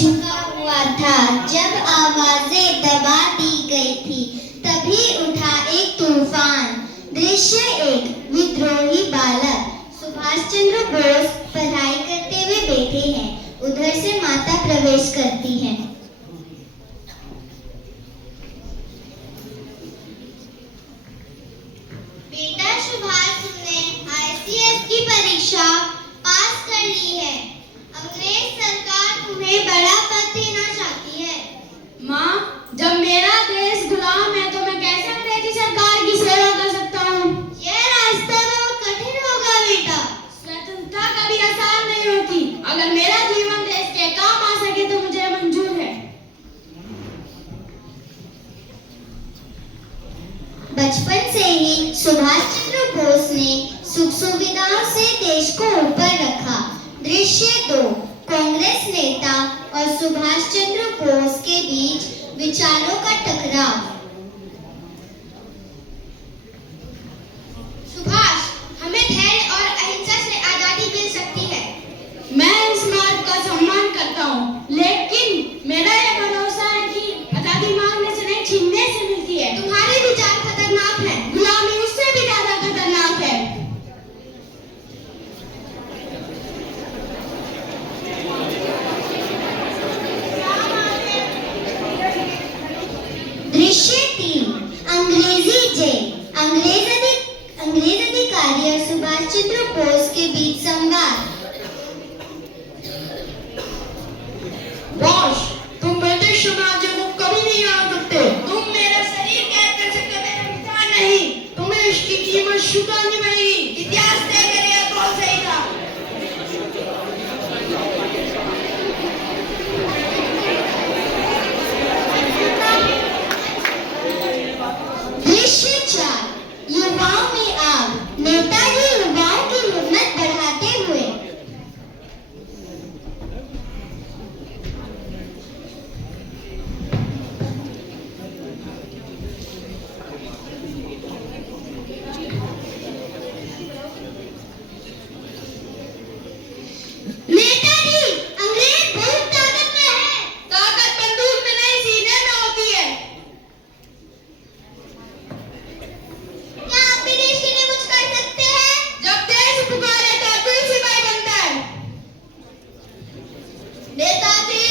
झुका हुआ था जब आवाजें दबा दी गई थी, तभी उठा एक तूफान। दृश्य एक, विद्रोही बालक सुभाष चंद्र बोस पढ़ाई करते हुए बैठे हैं, उधर से माता प्रवेश करती है। बेटा सुभाष, तुमने ICS की परीक्षा पास कर ली है। अंग्रेज सरकार तुम्हें बड़ा पद देना चाहती है। माँ, जब मेरा देश गुलाम है तो मैं कैसे अंग्रेजी सरकार की सेवा कर सकता हूँ? यह रास्ता बहुत कठिन होगा बेटा। स्वतंत्रता कभी आसान नहीं होती। अगर मेरा जीवन देश के काम आ सके तो मुझे मंजूर है। बचपन से ही सुभाष चंद्र बोस ने सुख सुविधाओं से देश को ऊपर रखा। दृश्य 2, कांग्रेस नेता और सुभाष चंद्र बोस के बीच विचारों का टकराव। सुभाष, हमें धैर्य और अहिंसा से आजादी मिल सकती है। मैं इस मार्ग का सम्मान करता हूँ, लेकिन मेरा यह भरोसा है कि आजादी मांगने से नहीं, छीनने से मिलती है। तुम्हारे विचार खतरनाक हैं। गुलामी उससे भी ज्यादा खतरनाक है। दृश्य 3, अंग्रेजी जेल। अंग्रेज अधिकारी और सुभाष चंद्र बोस के बीच संवाद। बॉस, तुम ब्रिटिश साम्राज्य को कभी नहीं हरा सकते। तुम मेरा शरीर कैद कर सकते, मेरा विचार नहीं। तुम्हें इसकी कीमत चुकानी पड़ेगी। इतिहास तय करेगा कौन सही था। दृश्य 4, युवाओं में आग। नेताजी युवाओं की हिम्मत बढ़ाते हुए। नेताजी, अंग्रेज बहुत ताकतवर है। ताकत बंदूक में नहीं, सीने में होती है। क्या आप भी देश के लिए कुछ कर सकते हैं? जब देश पुकारे तो दिल सिपाही बनता है। नेताजी